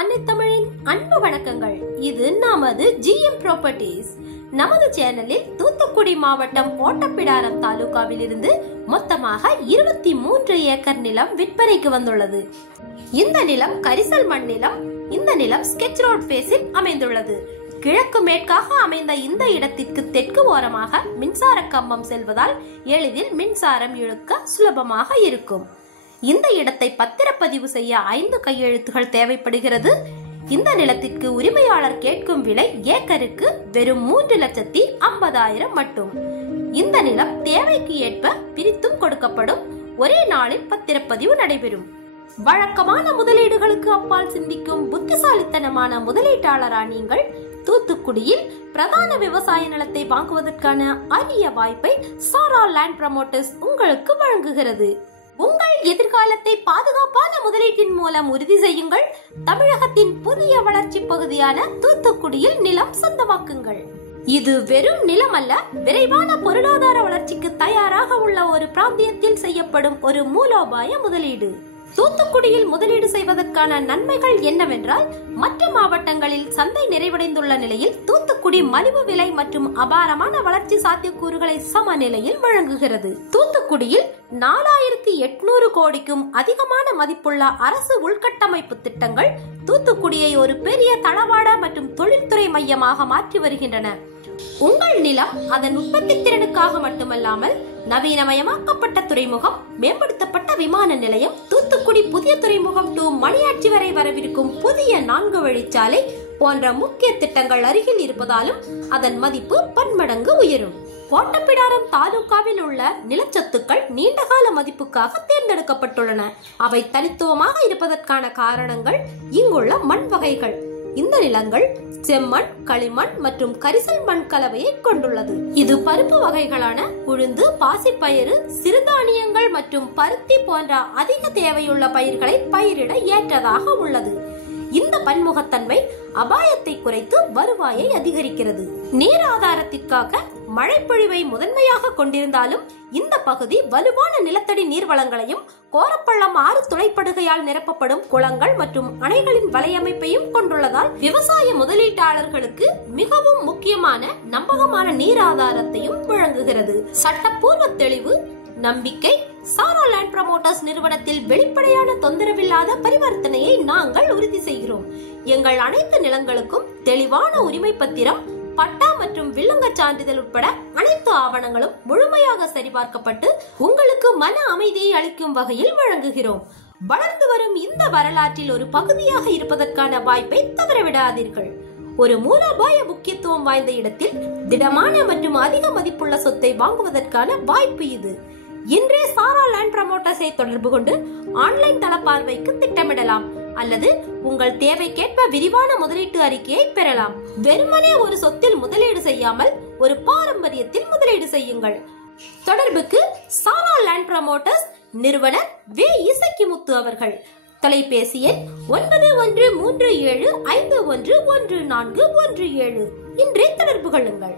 அன்னை தமிழின் அன்பு வணக்கங்கள். இது நமது GM ப்ராப்பர்ட்டிஸ். நமது சேனலில் தூத்துக்குடி மாவட்டம் ஓட்டப்பிடாரம் தாலுகாவில் இருந்து மொத்தமாக 23 ஏக்கர் நிலம் விற்பனைக்கு வந்துள்ளது. இந்த நிலம் கரிசல் மண் நிலம். இந்த நிலம் ஸ்கெட்ச் ரோட் பேஸில் அமைந்துள்ளது. கிழக்கு மேற்காக அமைந்த இந்த இடத்திற்கு தெற்கு ஓரமாக மின்சார கம்பம் செல்வதால் எளிதில் மின்சாரம் இழுக்க சுலபமாக இருக்கும். இந்த இடத்தை பத்திரப்பதிவு செய்ய 5 கையெழுத்துகள் தேவைப்படுகிறது. இந்த நிலத்திற்கு உரிமையாளர் கேட்கும் விலை ஏக்கருக்கு வெறும் 3,50,000 மட்டும். இந்த நிலம் தேவைக்கு ஏற்ப பிரித்தும் கொடுக்கப்படும். ஒரே நாளில் பத்திரப்பதிவு நடைபெறும். வழக்கமான முதலீடுகளுக்கு அப்பால் சிந்திக்கும் புத்திசாலித்தனமான முதலீட்டாளரா நீங்கள்? தூத்துக்குடியில் பிரதான விவசாய நிலத்தை வாங்குவதற்கான அரிய வாய்ப்பை சாரா லேண்ட் ப்ரமோட்டர்ஸ் உங்களுக்கு வழங்குகிறது. உங்கள் எதிர்காலத்தை பாதுகாப்பான முதலீட்டின் மூலம் உறுதி செய்யுங்கள். தமிழகத்தின் புதிய வளர்ச்சி பகுதியான தூத்துக்குடியில் நிலம் சொந்தமாக்குங்கள். இது வெறும் நிலம் அல்ல, விரைவான பொருளாதார வளர்ச்சிக்கு தயாராக உள்ள ஒரு பிராந்தியத்தில் செய்யப்படும் ஒரு மூலோபாய முதலீடு. தூத்துக்குடியில் முதலீடு செய்வதற்கான நன்மைகள் என்னவென்றால், மற்ற மாவட்டங்களில் சந்தை நிறைவடைந்துள்ள நிலையில் தூத்துக்குடி மலிவு விலை மற்றும் அபாரமான வளர்ச்சி சாத்தியக்கூறுகளை சமநிலையில் வழங்குகிறது. தூத்துக்குடியில் 4,800 கோடிக்கும் அதிகமான மதிப்புள்ள அரசு உள்கட்டமைப்பு திட்டங்கள் தூத்துக்குடியை ஒரு பெரிய தளவாட மற்றும் தொழில்துறை மையமாக மாற்றி வருகின்றன. உங்கள் நிலம் அதன் உற்பத்தி திறனுக்காக மட்டுமல்லாமல் நவீனமயமாக்கப்பட்ட துறைமுகம், மேம்படுத்தப்பட்ட விமான நிலையம், தூத்துக்குடி புதிய துறைமுகம் டு மணியாட்சி வரை வரவிருக்கும் புதிய 4 வழிச்சாலை போன்ற முக்கிய திட்டங்கள் அருகில் இருப்பதாலும் அதன் மதிப்பு பன்மடங்கு உயரும். ஓட்டப்பிடாரம் தாலுகாவில் உள்ள நிலச்சத்துக்கள் நீண்டகால மதிப்புக்காக தேர்ந்தெடுக்கப்பட்டுள்ளன. அவை தனித்துவமாக இருப்பதற்கான காரணங்கள் இங்குள்ள மண் வகைகள். இந்த நிலங்கள் செம்மண், களிமண் மற்றும் கரிசல் மண் கலவையை கொண்டுள்ளது. இது பருப்பு வகைகளான உளுந்து, பாசிப்பயிறு, சிறுதானியங்கள் மற்றும் பருத்தி போன்ற அதிக தேவையுள்ள பயிர்களை பயிரிட ஏற்றதாக உள்ளது. இந்த பன்முகத்தன்மை அபாயத்தை குறைத்து வருவாயை அதிகரிக்கிறது. நீர் ஆதாரத்திற்காக மழைப்பொழிவை முதன்மையாக கொண்டிருந்தாலும் இந்த பகுதி வலுவான நிலத்தடி நீர்வளங்களையும் கோரப்பள்ளம் ஆறு துளைப்படுகையால் நிரப்பப்படும் குளங்கள் மற்றும் அணைகளின் வலையமைப்பையும் கொண்டுள்ளதால் விவசாய முதலீட்டாளர்களுக்கு மிகவும் முக்கியமான நம்பகமான நீர் ஆதாரத்தையும் வழங்குகிறது. சட்டப்பூர்வ தெளிவு, நம்பிக்கை. சாரா லேண்ட் ப்ரமோட்டர்ஸ் நிறுவனத்தில் வெளிப்படையான தொந்தரவில்லாத பரிவர்த்தனையை நாங்கள் உறுதி செய்கிறோம். எங்கள் அனைத்து நிலங்களுக்கும் தெளிவான உரிமை பத்திரம், பட்டா மற்றும் வில்லங்க சான்றிதழ் உட்பட அனைத்து ஆவணங்களும் முழுமையாக சரிபார்க்கப்பட்டு உங்களுக்கு மன அமைதியை அளிக்கும் வகையில் வழங்குகிறோம். வளர்ந்து வரும் இந்த வரலாற்றில் ஒரு பகுதியாக இருப்பதற்கான வாய்ப்பை தவறவிடாதீர்கள். ஒரு மூலோபாய முக்கியத்துவம் வாய்ந்த இடத்தில் திடமான மற்றும் அதிக மதிப்புள்ள சொத்தை வாங்குவதற்கான வாய்ப்பு இது. இன்றே சாரா லேண்ட் ப்ரமோட்டர்ஸை தொடர்பு கொண்டு ஆன்லைன் தள பார்வைக்கு திட்டமிடலாம் அல்லது உங்கள் தேவைக்கேற்ப விரிவான முதலீட்டு அறிக்கையை பெறலாம். வெறுமனே ஒரு சொத்தில் முதலீடு செய்யாமல் ஒரு பாரம்பரியத்தில் முதலீடு செய்யுங்கள். தொடர்புக்கு சாரா லேண்ட் ப்ரமோட்டர்ஸ், நிறுவனர் வே. இசக்கிமுத்து அவர்கள். தொலைபேசி எண் 9137511417. இன்றே தொடர்பு கொள்ளுங்கள்.